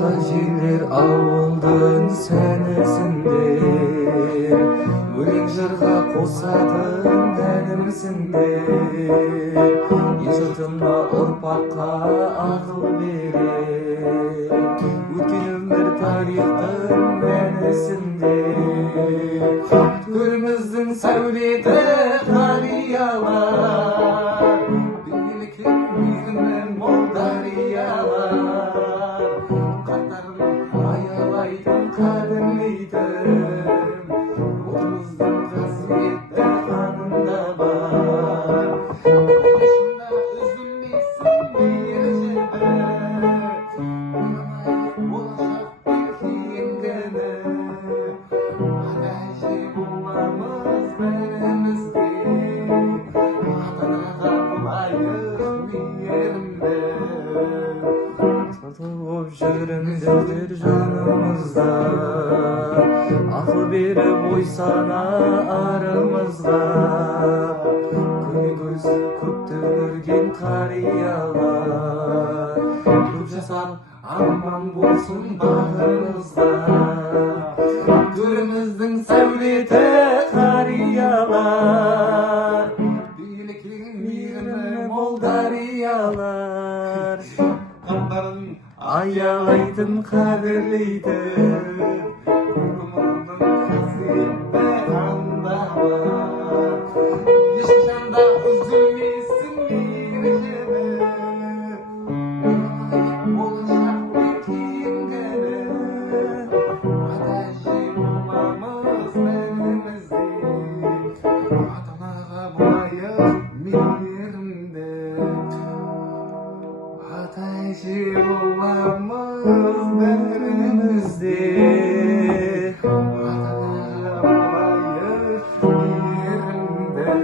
ата жерлер ауылдың сәнісіңдер, өлең жырға қосатын дәнімсіңдер. Ел жұртына ұрпаққа ақыл берер, өткен өмір тарихтың мәнісіңдер. Көріміздің сәулеті қариялар, билікке мейірімі мол дариялар. Қатарын аялайтын, қадірлейтін, ұлтымыздың қасиетті қанында бар. Қошында үзілмейсін мейір жібі, болашақпен кейінгіні. Ата әже боламыз бәрімізде, ата-анаға лайық мейірімді. Туып жүріңдер жанымызда, ақыл беріп ой сана арымызға. Көне көз көпті көрген қариялар, көп жасап аман болсын бағымызға. Төріміздің сәулеті қариялар, билікке мейірімі мол дариялар. Қамдарын аялайтын, қадірлейтін, ұлтымыздың қасиетті қанында бар. Ешқашанда үзілмейсін мейір жібі, болашақпен кейінгіні. Ата әже боламыз бәрімізде, ата-анаға лайық мейірімді. Ата әже боламыз бәрімізде, ата-анаға лайық мейірімді.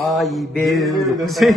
Ай бел